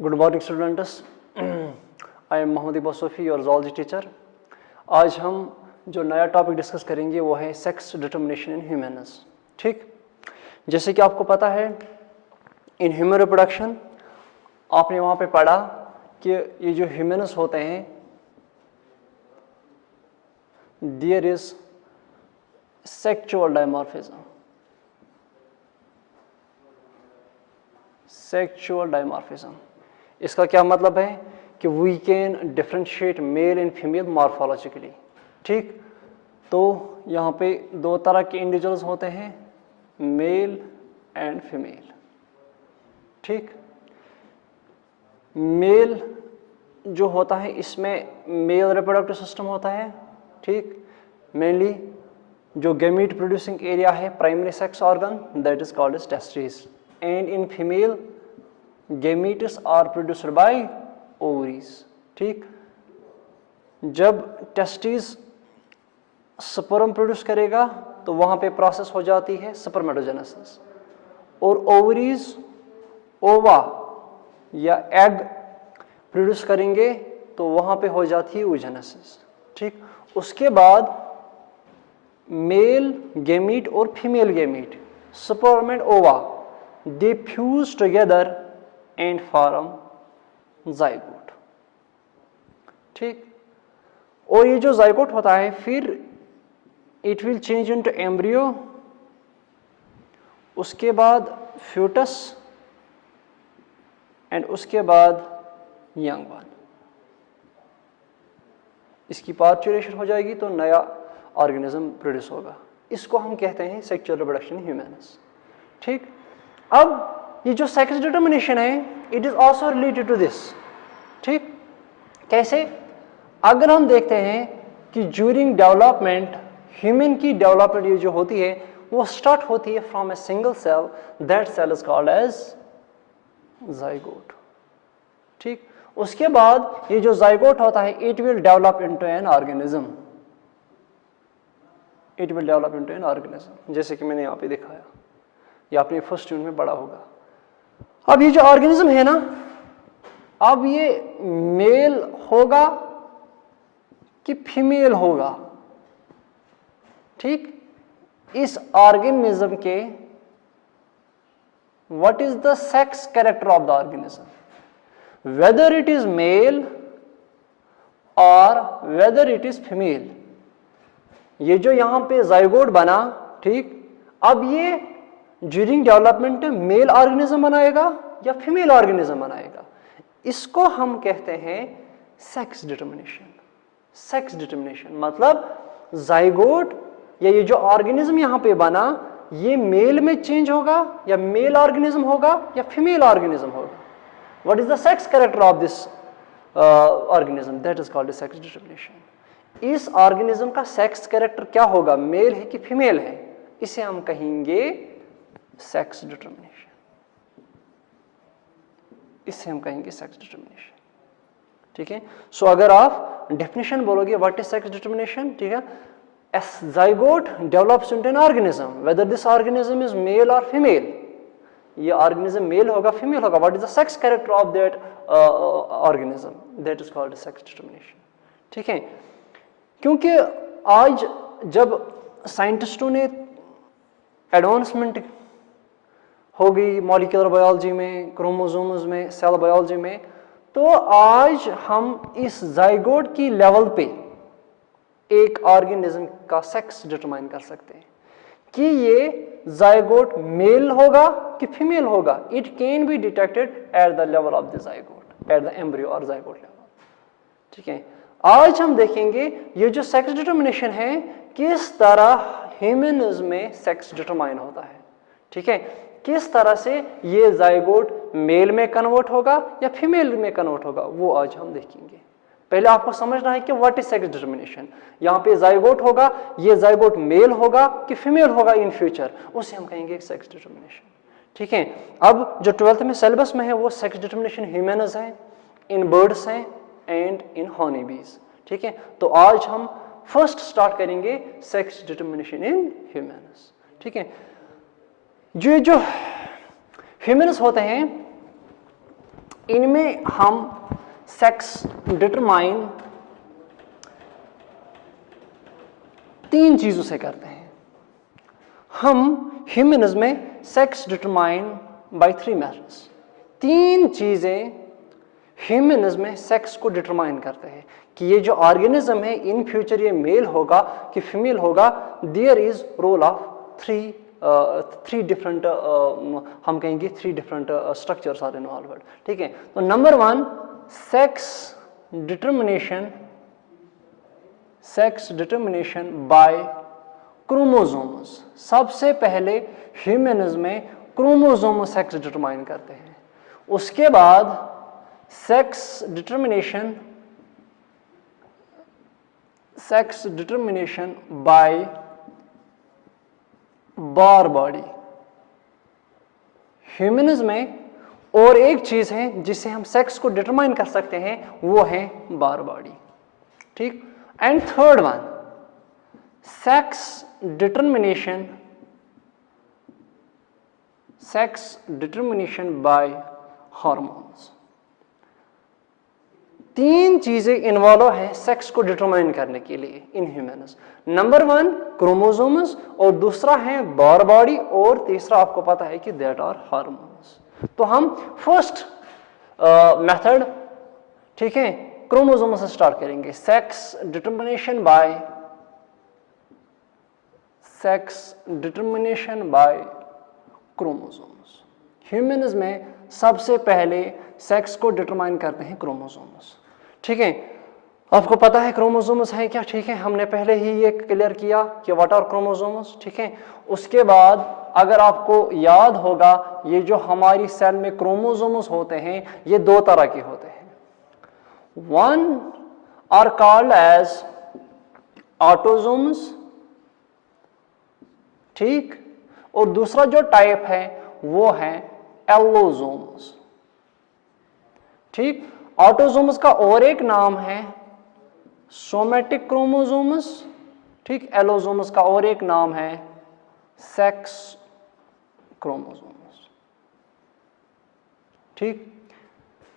Good morning students, I am Mohammad Iqbal Sufi, your zoology teacher. आज हम जो नया टॉपिक डिस्कस करेंगे वो है सेक्स डिटर्मिनेशन इन ह्यूमन्स। ठीक, जैसे कि आपको पता है इन ह्यूमन रिप्रोडक्शन आपने वहाँ पे पढ़ा कि ये जो ह्यूमन्स होते हैं there is sexual dimorphism. Sexual dimorphism इसका क्या मतलब है कि we can differentiate male and female morphologically. ठीक, तो यहाँ पे दो तरह के इंडिविजुअल्स होते हैं, मेल एंड फीमेल। ठीक, मेल जो होता है इसमें मेल रिप्रोडक्टिव सिस्टम होता है। ठीक, मेनली जो गैमीट प्रोड्यूसिंग एरिया है primary sex organ that is called as testis, and in female gametes are produced by ovaries। ठीक, जब टेस्टिस स्पर्म प्रोड्यूस करेगा तो वहां पे प्रोसेस हो जाती है स्पर्मेटोजेनेसिस, और ओवरीज ओवा या एग प्रोड्यूस करेंगे तो वहां पे हो जाती है oogenesis। ठीक, उसके बाद मेल गैमीट और female gamete sperm and ova they fuse together and form zygote. ठीक, और ये जो जाइगोट होता है फिर it will change into embryo, उसके बाद फ्यूटस एंड उसके बाद यंग वन। इसकी पार्चुरेशन हो जाएगी तो नया ऑर्गेनिज्म प्रोड्यूस होगा। इसको हम कहते हैं सेक्सुअल रिप्रोडक्शन इन ह्यूमन्स। ठीक, अब ये जो सेक्स डिटर्मिनेशन है it is also related to this. ठीक, कैसे? अगर हम देखते हैं कि ज्यूरिंग डेवलपमेंट ह्यूमन की डेवलपमेंट ये जो होती है वो स्टार्ट होती है from a single cell, that cell is called as zygote. ठीक, उसके बाद ये जो जाइगोट होता है it will develop into an organism. It will develop into an organism, जैसे कि मैंने यहाँ पे दिखाया, ये आपने फर्स्ट यूनिट में पढ़ा होगा। अब ये जो ऑर्गेनिज्म है ना, अब ये मेल होगा कि फीमेल होगा। ठीक, इस ऑर्गेनिज्म के what is the sex character of the organism, whether it is male और वेदर इट इज फीमेल। ये जो यहां पे जाइगोट बना, ठीक, अब ये ड्यूरिंग डेवलपमेंट मेल ऑर्गेनिज्म बनाएगा या फीमेल ऑर्गेनिज्म बनाएगा, इसको हम कहते हैं सेक्स डिटर्मिनेशन। सेक्स डिटर्मिनेशन मतलब जाइगोट या ये जो ऑर्गेनिज्म यहां पे बना ये मेल में चेंज होगा या मेल ऑर्गेनिज्म होगा या फीमेल ऑर्गेनिज्म होगा। What is the sex character of this organism, that is called sex determination. इस ऑर्गेनिज्म का सेक्स कैरेक्टर क्या होगा, मेल है कि फीमेल है, इसे हम कहेंगे सेक्स डिटर्मिनेशन। इससे हम कहेंगे सेक्स डिटर्मिनेशन। ठीक है, सो अगर आप डेफिनेशन बोलोगे व्हाट इज सेक्स डिटर्मिनेशन, ठीक है, S zygote develops into an organism whether this organism is male और फीमेल। ये ऑर्गेनिज्म मेल होगा फीमेल होगा, what is the sex character of that organism, that is called sex determination. ठीक है, क्योंकि आज जब साइंटिस्टों ने एडवांसमेंट हो गई मॉलिक्यूलर बायोलॉजी में, क्रोमोसोम्स में, सेल बायोलॉजी में, तो आज हम इस जाइगोट की लेवल पे एक ऑर्गेनिज्म का सेक्स डिटरमाइन कर सकते हैं कि ये जाइगोट मेल होगा कि फीमेल होगा। It can be detected at the level of the zygote, at the embryo और जाइगोट लेवल। ठीक है, आज हम देखेंगे ये जो सेक्स डिटर्मिनेशन है किस तरह ह्यूमनिज्म में सेक्स डिटरमाइन होता है। ठीक है, किस तरह से ये जाइगोट मेल में कन्वर्ट होगा या फीमेल में कन्वर्ट होगा, वो आज हम देखेंगे। पहले आपको समझना है कि व्हाट इज सेक्स डिटर्मिनेशन। यहाँ पे जाइगोट होगा, ये जाइगोट मेल होगा कि फीमेल होगा इन फ्यूचर, उसे हम कहेंगे सेक्स डिटर्मिनेशन। ठीक है, अब जो 12th में सिलेबस में है वो सेक्स डिटर्मिनेशन ह्यूमन्स है, इन बर्ड्स हैं एंड इन हनी बीज। ठीक है, तो आज हम फर्स्ट स्टार्ट करेंगे सेक्स डिटर्मिनेशन इन ह्यूमन्स। ठीक है, जो ह्यूमन्स होते हैं इनमें हम सेक्स डिटरमाइन 3 चीजों से करते हैं। हम ह्यूमन्स में सेक्स डिटरमाइन बाय 3 मेथड्स। 3 चीजें ह्यूमन्स में सेक्स को डिटरमाइन करते हैं कि ये जो ऑर्गेनिज्म है इन फ्यूचर ये मेल होगा कि फीमेल होगा। There is role of three different, हम कहेंगे 3 डिफरेंट स्ट्रक्चर्स आर इन्वॉल्वड। ठीक है, तो number 1 sex determination by chromosomes. सबसे पहले ह्यूमन्स में क्रोमोसोम सेक्स डिटरमाइन करते हैं। उसके बाद सेक्स डिटरमिनेशन बाय बार बॉडी। ह्यूमन्स में और एक चीज है जिससे हम सेक्स को डिटरमाइन कर सकते हैं, वो है बार बॉडी। ठीक, and third one sex determination by hormones. 3 चीजें इन्वॉल्व है सेक्स को डिटरमाइन करने के लिए इन ह्यूमन्स। नंबर 1 क्रोमोसोम्स, और दूसरा है बार बॉडी, और तीसरा आपको पता है कि दैट आर हार्मोन्स। तो हम फर्स्ट मेथड, ठीक है, क्रोमोसोम से स्टार्ट करेंगे। Sex determination by chromosomes. Humans में सबसे पहले सेक्स को डिटरमाइन करते हैं क्रोमोसोम्स। ठीक है, आपको पता है क्रोमोसोम्स है क्या। ठीक है, हमने पहले ही ये क्लियर किया कि व्हाट आर क्रोमोसोम्स। ठीक है, उसके बाद अगर आपको याद होगा ये जो हमारी सेल में क्रोमोसोम्स होते हैं ये 2 तरह के होते हैं। One are called as autosomes, ठीक, और दूसरा जो टाइप है वो है एलोसोम्स। ठीक, ऑटोसोम्स का और एक नाम है सोमेटिक क्रोमोसोम्स। ठीक, एलोसोम्स का और एक नाम है सेक्स क्रोमोसोम्स। ठीक,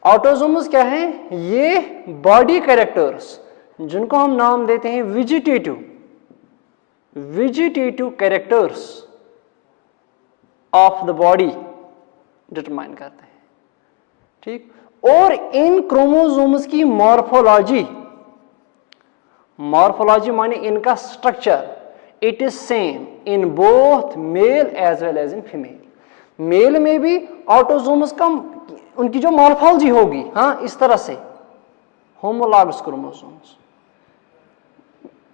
ऑटोसोम्स क्या है, ये बॉडी कैरेक्टर्स जिनको हम नाम देते हैं vegetative characters of the body determine करते हैं। ठीक, और इन क्रोमोसोम्स की मॉर्फोलॉजी माने इनका structure, it is same in both male as well as in female. Male में भी ऑटोसोम्स का उनकी जो मॉर्फोलॉजी होगी, हाँ, इस तरह से homologous chromosomes,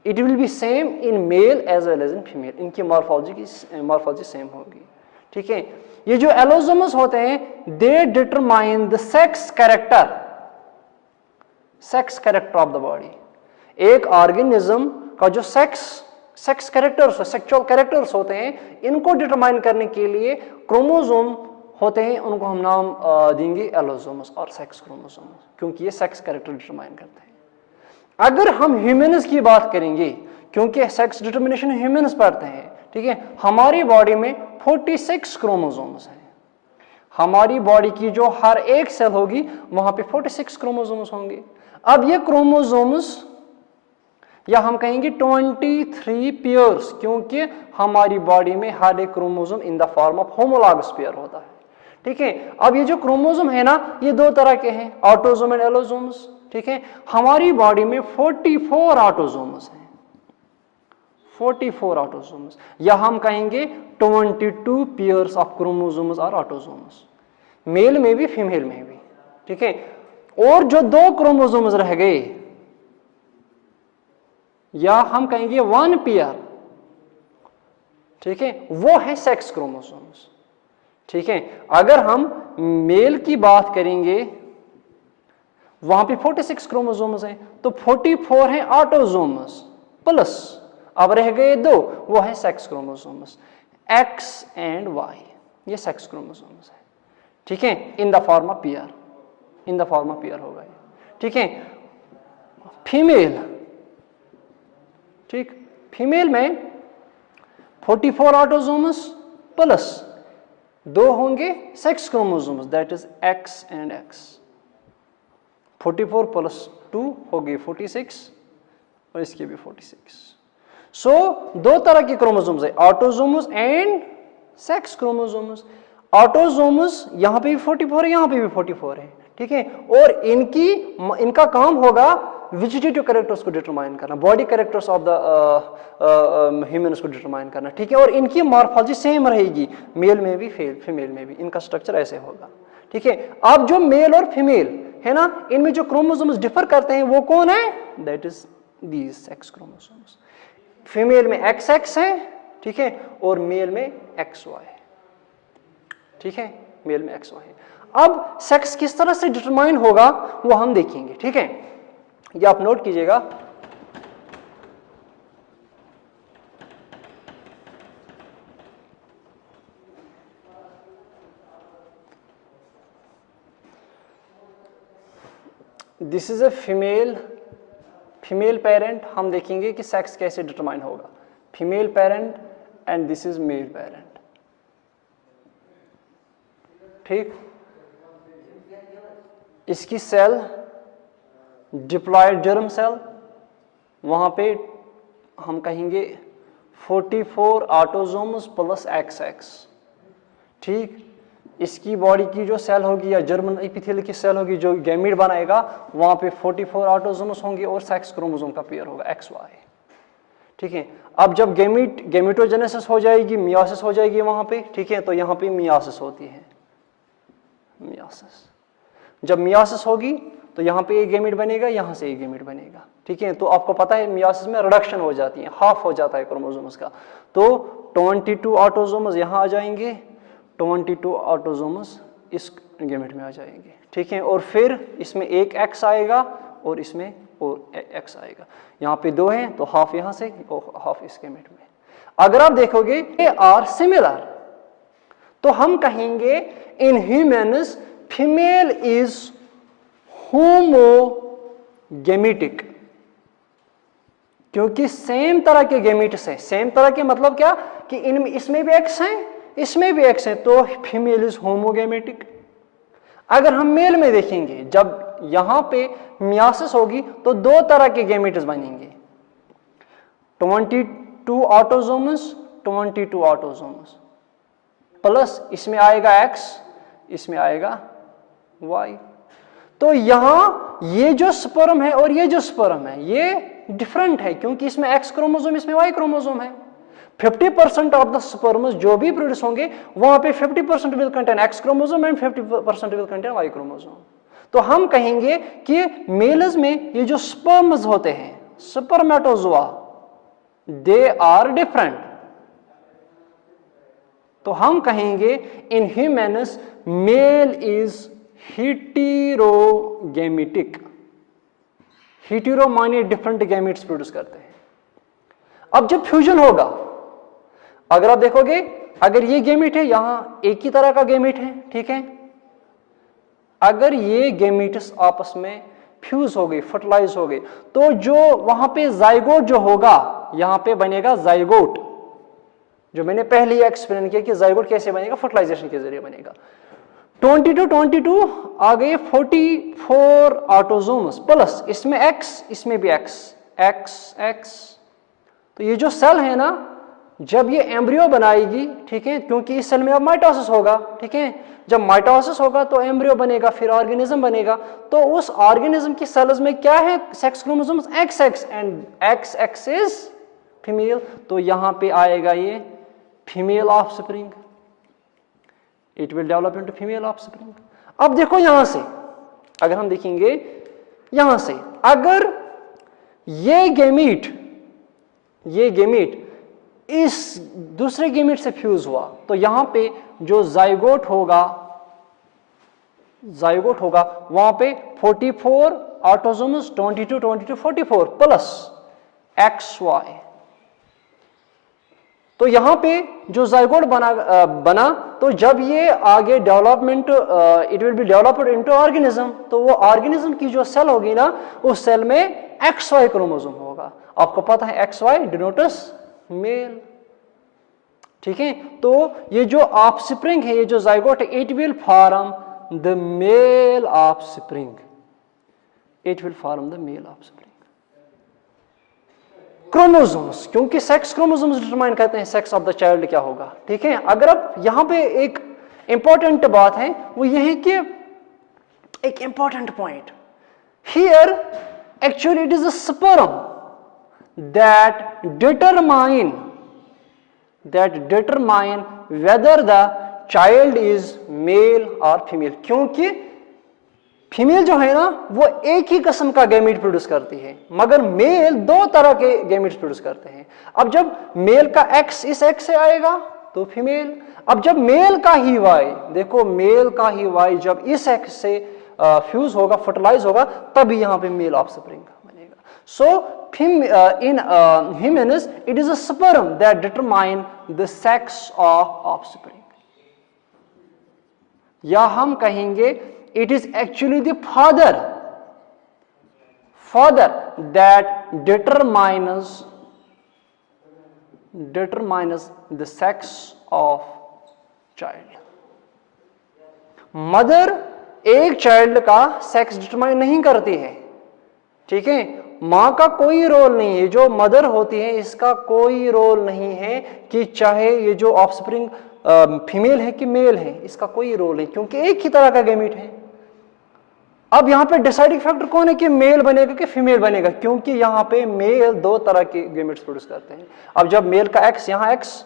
it will be same in male as well as in female. इनकी मॉर्फोलॉजी सेम होगी। ठीक है, ये जो एलोसोम्स होते हैं they determine the sex character of the body. एक ऑर्गेनिज्म का जो सेक्स कैरेक्टर्स, सेक्सुअल कैरेक्टर्स होते हैं, इनको डिटरमाइन करने के लिए क्रोमोसोम होते हैं, उनको हम नाम देंगे एलोसोम्स और सेक्स क्रोमोसोम्स, क्योंकि ये सेक्स कैरेक्टर डिटरमाइन करते हैं। अगर हम ह्यूमन्स की बात करेंगे, क्योंकि सेक्स डिटरमिनेशन ह्यूमन्स पढ़ते हैं, ठीक है, हमारी बॉडी में 46 क्रोमोसोम्स हैं। हमारी बॉडी की जो हर एक सेल होगी वहां पे 46 क्रोमोसोम्स होंगे। अब ये क्रोमोसोम्स, या हम कहेंगे 23 पेयर्स, क्योंकि हमारी बॉडी में हर एक chromosome in the form of homologous pair होता है। ठीक है, अब ये जो क्रोमोसोम है ना, ये 2 तरह के हैं, ऑटोसोम एंड एलोसोम्स। ठीक है, हमारी बॉडी में 44 ऑटोसोम्स हैं, 44 ऑटोसोम्स, या हम कहेंगे 22 पेयर्स ऑफ क्रोमोसोम्स और ऑटोसोम्स, मेल में भी फीमेल में भी। ठीक है, और जो 2 क्रोमोसोम्स रह गए, या हम कहेंगे 1 पेयर, ठीक है, वो है सेक्स क्रोमोसोम्स। ठीक है, अगर हम मेल की बात करेंगे वहां पे 46 क्रोमोसोम्स हैं, तो 44 हैं ऑटोसोम्स प्लस, अब रह गए 2, वो है sex chromosomes, X and Y, ये सेक्स क्रोमोसोम्स है। ठीक है, in the form of pair होगा। ठीक है, फीमेल, ठीक, फीमेल में 44 ऑटोसोम्स प्लस 2 होंगे sex chromosomes, that is x and x. 44 plus 2 हो गई 46 और इसकी भी 46। सो दो तरह के क्रोमोसोम्स है, ऑटोसोमस एंड सेक्स क्रोमोसोम्स। ऑटोसोमस यहाँ पे भी 44 है, यहाँ पे भी 44 है, ठीक है। और इनका काम होगा वेजिटेटिव कैरेक्टर्स को डिटरमाइन करना, body characters of the humans को डिटरमाइन करना, ठीक है। और इनकी मॉर्फोलॉजी सेम रहेगी, मेल में भी फीमेल में भी, इनका स्ट्रक्चर ऐसे होगा, ठीक है। अब जो मेल और फीमेल है ना, इनमें जो क्रोमोसोम्स डिफर करते हैं वो कौन है, that is these sex chromosomes. Female में XX है, ठीक है, और मेल में XY, ठीक है, मेल में XY है। अब सेक्स किस तरह से डिटरमाइन होगा वो हम देखेंगे, ठीक है। ये आप नोट कीजिएगा। This is a female parent, हम देखेंगे कि सेक्स कैसे डिटरमाइन होगा। Female parent and this is male parent, ठीक। इसकी सेल डिप्लॉयड जर्म सेल, वहां पे हम कहेंगे 44 ऑटोसोम्स प्लस XX, ठीक। इसकी बॉडी की जो सेल होगी या जर्मन एपिथेलियल की सेल होगी जो गैमीट बनाएगा, वहां पे 44 ऑटोसोम्स होंगे और सेक्स क्रोमोसोम का पेयर होगा XY, ठीक है। अब जब गैमीटोजेनेसिस हो जाएगी, मियोसिस हो जाएगी वहां पे, ठीक है, तो यहाँ पे मियोसिस होती है, मियोसिस। जब मियोसिस होगी तो यहाँ पे एक गैमीट बनेगा, यहाँ से एक गैमीट बनेगा, ठीक है। तो आपको पता है मियोसिस में रिडक्शन हो जाती है, हाफ हो जाता है क्रोमोसोम्स का, तो 22 ऑटोसोम्स यहाँ आ जाएंगे, 22 ऑटोसोम्स इस गैमेट में आ जाएंगे, ठीक है। और फिर इसमें एक X आएगा और इसमें और X आएगा, यहाँ पे 2 हैं तो हाफ यहाँ से और हाफ इस गैमेट में। अगर आप देखोगे दे आर सिमिलर, तो हम कहेंगे in humans female is homogametic, क्योंकि सेम तरह के गैमेट्स हैं। सेम तरह के मतलब क्या कि इनमें इसमें भी X है, इसमें भी X है, तो फीमेल इज होमोगेमेटिक। अगर हम मेल में देखेंगे, जब यहां पे मियोसिस होगी तो 2 तरह के गैमेट्स बनेंगे, 22 ऑटोसोम्स, 22 ऑटोसोम्स प्लस इसमें आएगा X, इसमें आएगा Y। तो यहां ये जो स्पर्म है और ये जो स्पर्म है ये डिफरेंट है, क्योंकि इसमें X क्रोमोसोम, इसमें Y क्रोमोसोम है। 50% ऑफ द स्पर्म्स जो भी प्रोड्यूस होंगे वहां पे 50% will contain X chromosome and 50% will contain Y chromosome. तो हम कहेंगे कि मेल्स में ये जो स्पर्म्स होते हैं, स्पर्मेटोजोआ, दे आर डिफरेंट। तो हम कहेंगे in humans male is heterogametic. Hetero माने डिफरेंट गैमेट्स प्रोड्यूस करते हैं। अब जब फ्यूजन होगा, अगर आप देखोगे, अगर ये गैमेट है, यहां एक ही तरह का गैमेट है, ठीक है। अगर ये गैमेट्स आपस में फ्यूज हो गई, फर्टिलाइज हो गई, तो जो वहां पे जाइगोट जो होगा, यहां पे बनेगा जाइगोट, जो मैंने पहले ही एक्सप्लेन किया कि जाइगोट कैसे बनेगा, फर्टिलाइजेशन के जरिए बनेगा। 22 आ गए 44 ऑटोसोम्स प्लस इसमें X, इसमें भी X। तो ये जो सेल है ना, जब ये एम्ब्रियो बनाएगी, ठीक है, क्योंकि इस सेल में अब माइटोसिस होगा, ठीक है। जब माइटोसिस होगा तो एम्ब्रियो बनेगा, फिर ऑर्गेनिज्म बनेगा। तो उस ऑर्गेनिज्म की सेल्स में क्या है, sex chromosomes XX and XX is female. तो यहां पे आएगा ये female offspring, it will develop into female offspring. अब देखो यहां से, अगर हम देखेंगे यहां से, अगर ये गैमीट इस दूसरे गैमेट से फ्यूज हुआ, तो यहां पे जो जाइगोट होगा वहां पे 44 ऑटोसोम्स, 22 44 प्लस XY। तो यहां पे जो जाइगोट बना तो जब ये आगे development, it will be developed into organism, तो वो ऑर्गेनिज्म की जो सेल होगी ना, उस सेल में XY क्रोमोसोम होगा। आपको पता है XY डिनोटस मेल, ठीक है। तो ये जो ऑफस्प्रिंग है, ये जो जाइगोट है, it will form the male offspring. it will form the male offspring. Chromosomes, क्योंकि सेक्स क्रोमोसोम्स डिटरमाइन करते हैं सेक्स ऑफ द चाइल्ड क्या होगा, ठीक है। अगर आप यहां पे एक इंपॉर्टेंट बात है वो ये है कि एक important point here, actually it is the sperm that determine whether the child is male or female, क्योंकि फीमेल जो है ना वो एक ही किस्म का गैमीट प्रोड्यूस करती है, मगर मेल दो तरह के गैमीट्स प्रोड्यूस करते हैं। अब जब मेल का एक्स इस एक्स से आएगा तो फीमेल, अब जब मेल का ही वाई, देखो मेल का ही वाई जब इस एक्स से फ्यूज होगा, फर्टिलाइज होगा, तभी यहां पे मेल ऑफस्प्रिंग बनेगा। सो in humans it is a sperm that determine the sex of offspring, या हम कहेंगे it is actually the father that determines the sex of child. Mother एक चाइल्ड का सेक्स डिटरमाइन नहीं करती है, ठीक है। मां का कोई रोल नहीं है, जो मदर होती है इसका कोई रोल नहीं है कि चाहे ये जो ऑफस्प्रिंग फीमेल है कि मेल है, इसका कोई रोल नहीं, क्योंकि एक ही तरह का गैमीट है। अब यहां पे डिसाइडिंग फैक्टर कौन है कि मेल बनेगा कि फीमेल बनेगा, क्योंकि यहां पे मेल दो तरह के गैमीट्स प्रोड्यूस करते हैं। अब जब मेल का एक्स यहां एक्स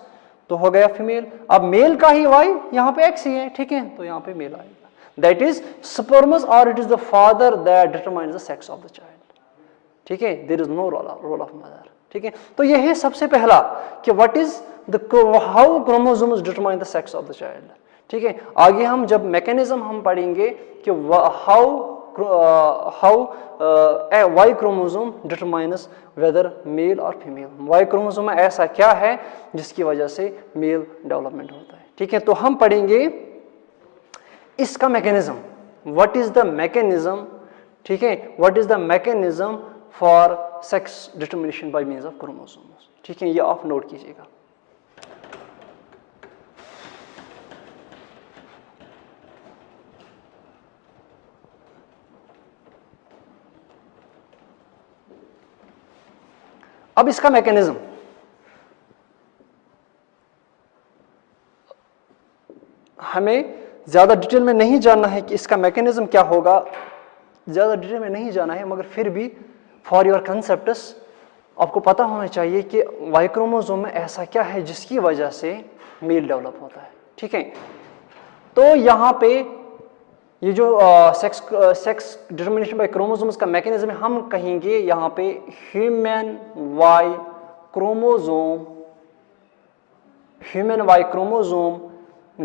तो हो गया फीमेल, अब मेल का ही वाई यहां पे एक्स ही है, ठीक है, तो यहां पे मेल आएगा। दैट इज स्पर्मस और it is the father that determines the sex of the child, ठीक है। There is no role of mother, ठीक है। तो यह है सबसे पहला कि what is the how chromosomes determine the sex of the child, ठीक है। आगे हम जब मैकेनिज्म हम पढ़ेंगे कि how Y chromosome determines whether male और फीमेल, वाई क्रोमोसोम में ऐसा क्या है जिसकी वजह से मेल डेवलपमेंट होता है, ठीक है। तो हम पढ़ेंगे इसका mechanism, what is the mechanism, ठीक है, what is the mechanism for sex determination by means of chromosomes, ठीक है। ये आप नोट कीजिएगा। अब इसका मैकेनिज्म, हमें ज्यादा डिटेल में नहीं जानना है कि इसका मैकेनिज्म क्या होगा, ज्यादा डिटेल में नहीं जाना है, मगर फिर भी फॉर योर कंसेप्ट्स आपको पता होना चाहिए कि वाई क्रोमोसोम में ऐसा क्या है जिसकी वजह से मेल डेवलप होता है, ठीक है। तो यहां पे ये जो सेक्स डिटरमिनेशन बाय क्रोमोसोम्स का मैकेनिज्म है, हम कहेंगे यहां पे human Y chromosome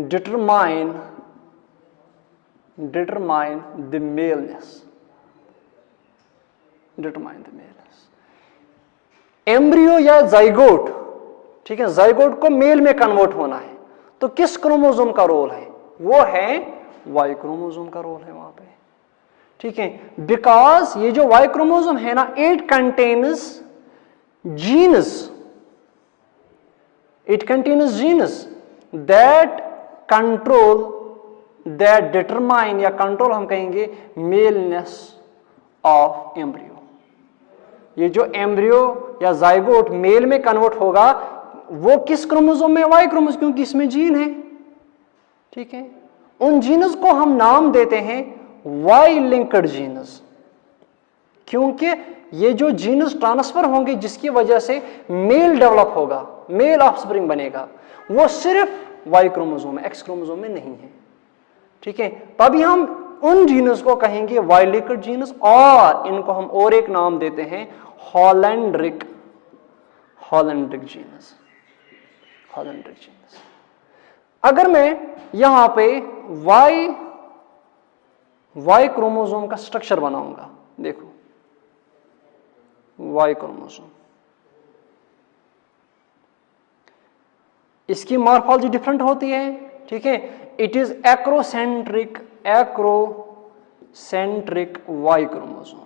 determine the maleness, embryo या जाइगोट, ठीक है, जाइगोट को मेल में कन्वर्ट होना है तो किस क्रोमोसोम का रोल है, वो है वाई क्रोमोसोम का रोल है वहां पे, ठीक है। बिकॉज ये जो वाई क्रोमोसोम है ना, it contains genus that control, that determine, या कंट्रोल हम कहेंगे मेलनेस ऑफ एम्ब्रियो। ये जो एम्ब्रियो या जाइगोट मेल में कन्वर्ट होगा वो किस क्रोमोसोम में, वाई क्रोमोसोम, क्योंकि इसमें जीन है, ठीक है। उन जीनस को हम नाम देते हैं वाई लिंक्ड जीनस, क्योंकि ये जो जीनस ट्रांसफर होंगे जिसकी वजह से मेल डेवलप होगा, मेल ऑफस्प्रिंग बनेगा, वो सिर्फ वाई क्रोमोसोम में, एक्स क्रोमोसोम में नहीं है, ठीक है। तभी हम उन जीनस को कहेंगे वाई लिंक्ड जीनस, और इनको हम और एक नाम देते हैं हॉलैंड्रिक जीनस। अगर मैं यहां पे वाई क्रोमोसोम का स्ट्रक्चर बनाऊंगा, देखो वाई क्रोमोसोम, इसकी मॉर्फोलॉजी डिफरेंट होती है, ठीक है। It is acrocentric Y chromosome,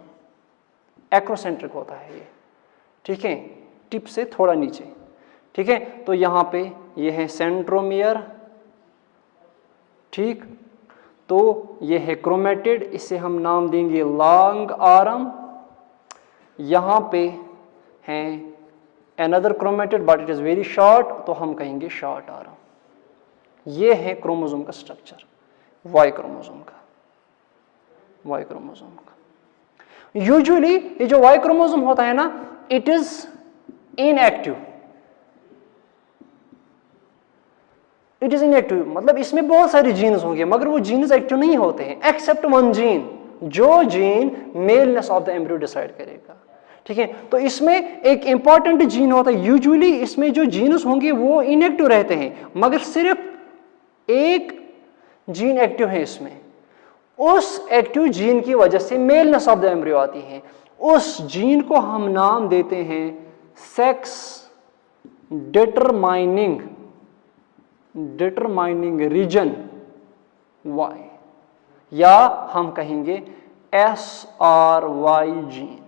acrocentric होता है ये, ठीक है, टिप से थोड़ा नीचे, ठीक है। तो यहां पे ये है सेंट्रोमियर, ठीक, तो ये है क्रोमेटिड, इसे हम नाम देंगे लॉन्ग आर्म। यहाँ पे हैं another chromatid but it is very short, तो हम कहेंगे शॉर्ट आर्म। ये है क्रोमोसोम का स्ट्रक्चर, वाई क्रोमोसोम का, वाई क्रोमोसोम का। यूजुअली ये जो वाई क्रोमोसोम होता है ना, it is inactive, it is inactive, मतलब इसमें बहुत सारे जीन्स होंगे मगर वो जीन्स एक्टिव नहीं होते हैं, एक्सेप्ट वन जीन, जो gene maleness of the embryo decide करेगा। ठीक है, तो इसमें एक इंपॉर्टेंट जीन होता है। यूजुअली इसमें जो जीन्स होंगे वो इनएक्टिव रहते हैं, मगर सिर्फ एक जीन एक्टिव है इसमें। उस एक्टिव जीन की वजह से मेलनेस ऑफ द एम्ब्रियो आती है। उस जीन को हम नाम देते हैं सेक्स डिटरमाइनिंग रीजन वाई, या हम कहेंगे SRY जीन।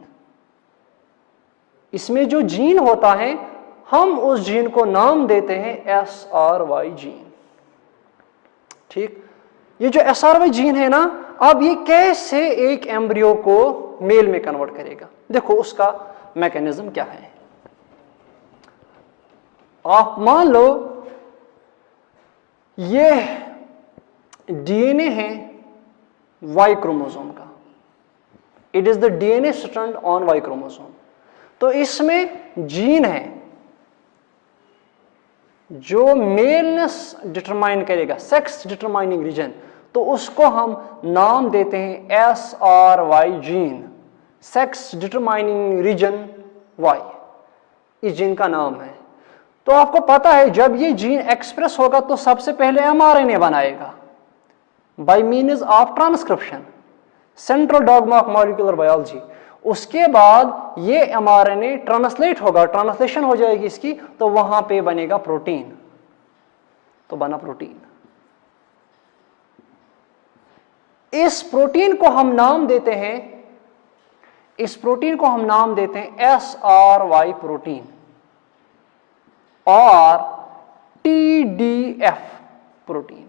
इसमें जो जीन होता है हम उस जीन को नाम देते हैं SRY जीन। ठीक, ये जो SRY जीन है ना, अब ये कैसे एक एम्ब्रियो को मेल में कन्वर्ट करेगा, देखो उसका मैकेनिज्म क्या है। आप मान लो ये डीएनए है वाई क्रोमोसोम का, it is the DNA strand on Y chromosome. तो इसमें जीन है जो मेलनेस डिटरमाइन करेगा, सेक्स डिटरमाइनिंग रीजन, तो उसको हम नाम देते हैं SRY gene, sex determining region Y, इस जीन का नाम है। तो आपको पता है जब ये जीन एक्सप्रेस होगा तो सबसे पहले mRNA बनाएगा bye means of transcription, central dogma of molecular biology. उसके बाद ये mRNA ट्रांसलेट होगा, ट्रांसलेशन हो जाएगी इसकी, तो वहां पे बनेगा प्रोटीन, तो बना प्रोटीन। इस प्रोटीन को हम नाम देते हैं, इस प्रोटीन को हम नाम देते हैं SRY प्रोटीन और TDF प्रोटीन।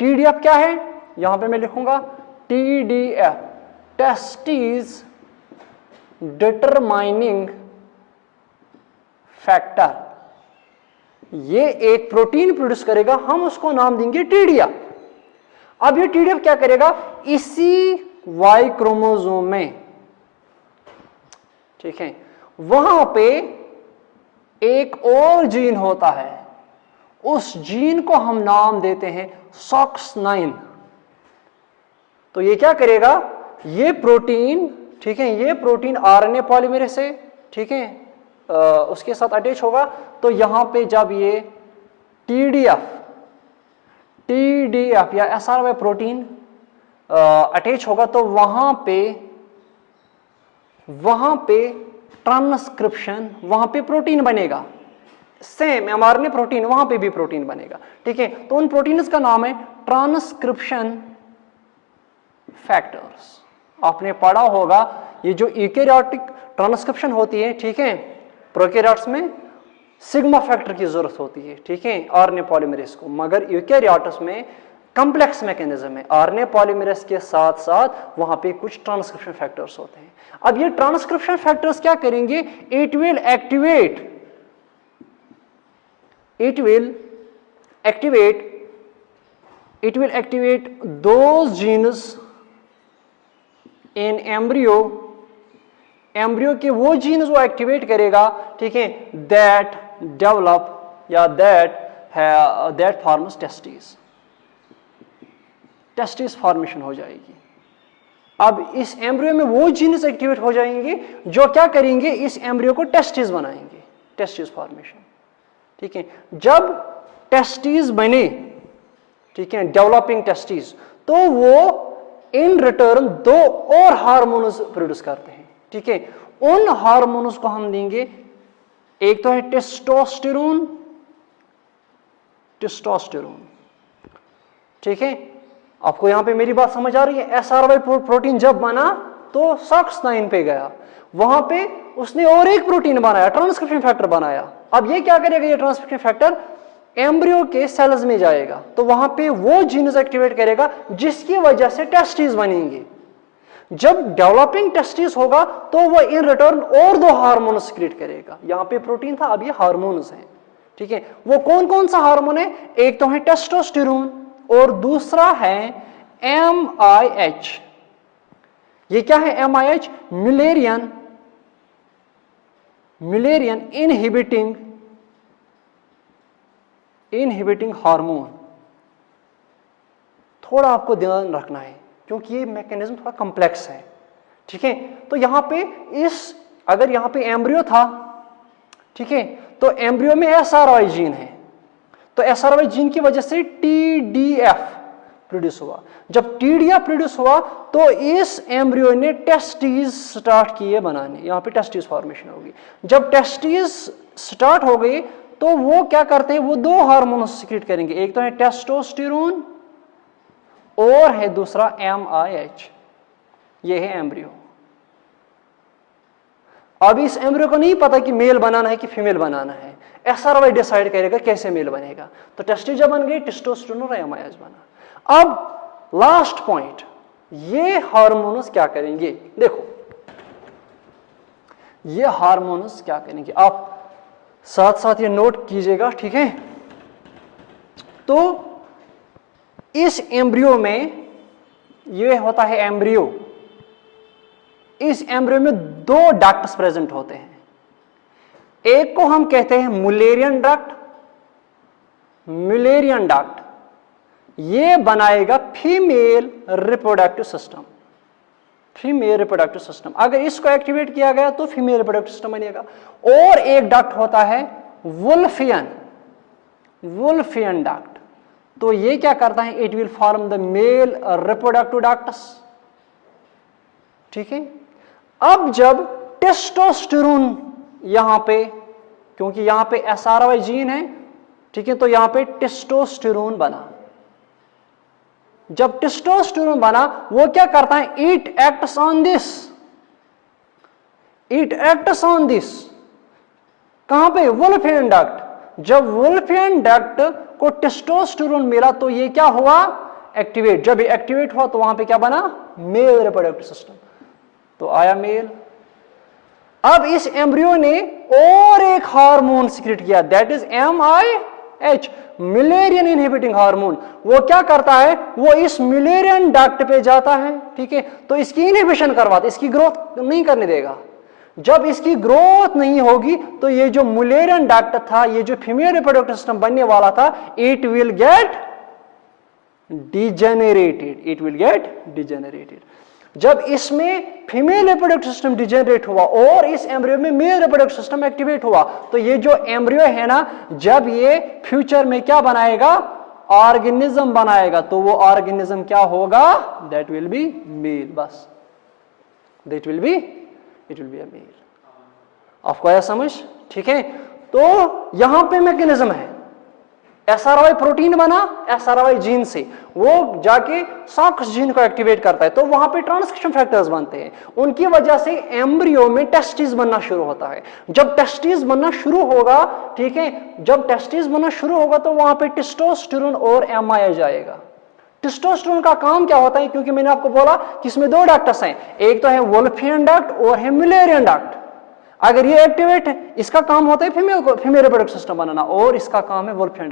TDF क्या है, यहां पे मैं लिखूंगा TDF, टेस्टिस डिटरमाइनिंग फैक्टर। ये एक प्रोटीन प्रोड्यूस करेगा, हम उसको नाम देंगे TDF। अब ये TDF क्या करेगा, इसी वाई क्रोमोसोम में, ठीक है, वहां पे एक और जीन होता है, उस जीन को हम नाम देते हैं SOX9। तो ये क्या करेगा, ये प्रोटीन, ठीक है, ये प्रोटीन RNA पॉलीमरेज से, ठीक है, उसके साथ अटैच होगा। तो यहां पे जब ये TDF या SRY प्रोटीन अटैच होगा तो वहां पे ट्रांसक्रिप्शन, वहां पे प्रोटीन बनेगा, सेम mRNA प्रोटीन, वहां पे भी प्रोटीन बनेगा। ठीक है, तो उन प्रोटीन्स का नाम है ट्रांसक्रिप्शन फैक्टर्स। आपने पढ़ा होगा ये जो यूकैरियोटिक ट्रांसक्रिप्शन होती है, ठीक है, प्रोकैरियोट्स में सिग्मा फैक्टर की जरूरत होती है, ठीक है, आरएनए पॉलीमरेज को, मगर यूकैरियोट्स में कॉम्प्लेक्स मैकेनिज्म है, आरएनए पॉलीमरेज के साथ साथ वहां पे कुछ ट्रांसक्रिप्शन फैक्टर्स होते हैं। अब ये ट्रांसक्रिप्शन फैक्टर्स क्या करेंगे, it will activate those genes in embryo के वो जीन्स वो एक्टिवेट करेगा, ठीक है, दैट डेवलप या दैट फॉर्म्स टेस्टिस फॉर्मेशन हो जाएगी। अब इस एम्ब्रियो में वो जीन्स एक्टिवेट हो जाएंगे जो क्या करेंगे, इस एम्ब्रियो को टेस्टिस बनाएंगे, टेस्टिस फॉर्मेशन। ठीक है, जब टेस्टिस बने, ठीक है, डेवलपिंग टेस्टिस, तो वो इन रिटर्न दो और हार्मोन्स प्रोड्यूस करते हैं। ठीक है, उन हार्मोन्स को हम देंगे, एक तो है टेस्टोस्टेरोन, ठीक है, आपको यहां पे मेरी बात समझ आ रही है। SRY प्रोटीन जब बना तो SOX9 पे गया, वहां पे उसने और एक प्रोटीन बनाया, ट्रांसक्रिप्शन फैक्टर बनाया। अब ये क्या करेगा, ये ट्रांसक्रिप्शन फैक्टर एम्ब्रियो के सेल्स में जाएगा, तो वहां पे वो जीन्स एक्टिवेट करेगा जिसकी वजह से टेस्टिस बनेंगे। जब डेवलपिंग टेस्टिस होगा तो वो इन रिटर्न और दो हार्मोन सीक्रेट करेगा। यहां पे प्रोटीन था, अब ये हार्मोन्स हैं, ठीक है। वो कौन कौन सा हार्मोन है? एक तो है टेस्टोस्टेरोन और दूसरा है MIH। ये क्या है MIH? Mullerian inhibiting hormone. थोड़ा आपको ध्यान रखना है क्योंकि ये मैकेनिज्म थोड़ा कॉम्प्लेक्स है, ठीक है। तो यहां पे अगर यहां पे एम्ब्रियो था, ठीक है, तो एम्ब्रियो में SRY जीन है, तो SRY जीन की वजह से TDF प्रोड्यूस हुआ। जब TDF प्रोड्यूस हुआ तो इस एम्ब्रियो ने टेस्टिस स्टार्ट किए बनाने, यहां पे टेस्टिस फॉर्मेशन होगी। जब टेस्टिस स्टार्ट हो गई तो वो क्या करते हैं? वो दो हार्मोन सीक्रेट करेंगे, एक तो है टेस्टोस्टेरोन और है दूसरा MIH। ये है एम्ब्रियो। अब इस एम्ब्रियो को नहीं पता कि मेल बनाना है कि फीमेल बनाना है, SRY डिसाइड करेगा कैसे मेल बनेगा। तो टेस्टिस जब बन गई, टेस्टोस्टेरोन और MIH बना। अब लास्ट पॉइंट, ये हार्मोन्स क्या करेंगे? देखो ये हार्मोन्स क्या करेंगे, आप साथ साथ ये नोट कीजिएगा, ठीक है। तो इस एम्ब्रियो में ये होता है एम्ब्रियो, इस एम्ब्रियो में दो डक्ट्स प्रेजेंट होते हैं। एक को हम कहते हैं मुलेरियन डक्ट, ये बनाएगा फीमेल रिप्रोडक्टिव सिस्टम। अगर इसको एक्टिवेट किया गया तो फीमेल रिप्रोडक्टिव सिस्टम बनेगा। और एक डक्ट होता है वुल्फियन डक्ट, तो ये क्या करता है? It will form the male reproductive ducts, ठीक है। अब जब टेस्टोस्टेरोन यहां पे, क्योंकि यहां पे SRY जीन है, ठीक है, तो यहां पे टेस्टोस्टेरोन बना। जब टेस्टोस्टेरोन बना, वो क्या करता है? इट एक्ट्स ऑन दिस कहां पे? वुल्फियन डक्ट। जब वुल्फियन डक्ट को टेस्टोस्टेरोन मिला तो ये क्या हुआ? एक्टिवेट। जब ये एक्टिवेट हुआ तो वहां पे क्या बना? मेल रिप्रोडक्टिव सिस्टम, तो आया मेल। अब इस एम्ब्रियो ने और एक हार्मोन सीक्रेट किया, that is MIH, Mullerian inhibiting hormone. वो क्या करता है? वो इस म्यूलेरियन डक्ट पे जाता है, ठीक है, तो इसकी इनहिबिशन करवाता, इसकी ग्रोथ नहीं करने देगा। जब इसकी ग्रोथ नहीं होगी तो ये जो म्यूलेरियन डक्ट था, ये जो फीमेल रिप्रोडक्टिव सिस्टम बनने वाला था, इट विल गेट डिजेनरेटेड। जब इसमें फीमेल रिप्रोडक्टिव सिस्टम डिजेनरेट हुआ और इस एम्ब्रियो में मेल रिप्रोडक्टिव सिस्टम एक्टिवेट हुआ, तो ये जो एम्ब्रियो है ना, जब ये फ्यूचर में क्या बनाएगा? ऑर्गेनिज्म बनाएगा, तो वो ऑर्गेनिज्म क्या होगा? That will be male. बस it will be a male. आपको आया समझ? ठीक है, तो यहां पे मैकेनिज्म है, SRY प्रोटीन बना SRY जीन से, वो जाके सॉक्स जीन को एक्टिवेट करता है, तो वहां पे ट्रांसक्रिप्शन फैक्टर्स बनते हैं, उनकी वजह से एम्ब्रियो में टेस्टिस बनना शुरू होता है। जब टेस्टिस बनना शुरू होगा, ठीक है, जब टेस्टिस बनना शुरू होगा तो वहां पे टेस्टोस्टेरोन और MIH आएगा। टेस्टोस्टेरोन का काम क्या होता है? क्योंकि मैंने आपको बोला कि इसमें दो डक्ट्स हैं, एक तो है वुल्फियन डक्ट और है म्यूलेरियन डक्ट। अगर ये एक्टिवेट है, इसका काम होता है फीमेल रिप्रोडक्टिव सिस्टम बनाना, और इसका काम है वुल्फियन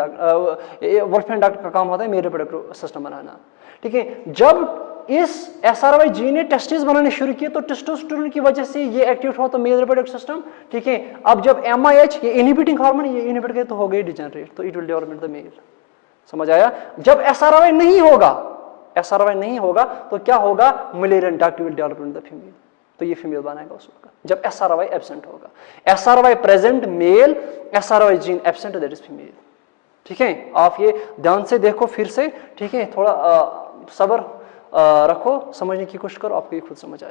डक्ट का काम होता है मेल रिप्रोडक्टिव सिस्टम बनाना, ठीक है। जब इस SRY जीन ने टेस्टिस बनाने शुरू किए तो टेस्टोस्टेरोन की वजह से ये एक्टिवेट हुआ तो मेल रिप्रोडक्टिव सिस्टम, ठीक है। अब जब MIH, ये इनहिबिटिंग हार्मोन, ये इनहिबिट गए तो हो गई डिजेनरेट, तो it will develop the male. समझ आया? जब SRY नहीं होगा तो क्या होगा? Mullerian duct will develop the female, तो ये फीमेल बनाएगा उस वक्त जब SRY एब्सेंट होगा। SRY present male, SRY gene absent that is female, ठीक है। आप ये ध्यान से देखो फिर से, ठीक है, थोड़ा सब्र रखो, समझने की कोशिश करो, आपको ये खुद समझ आएगा।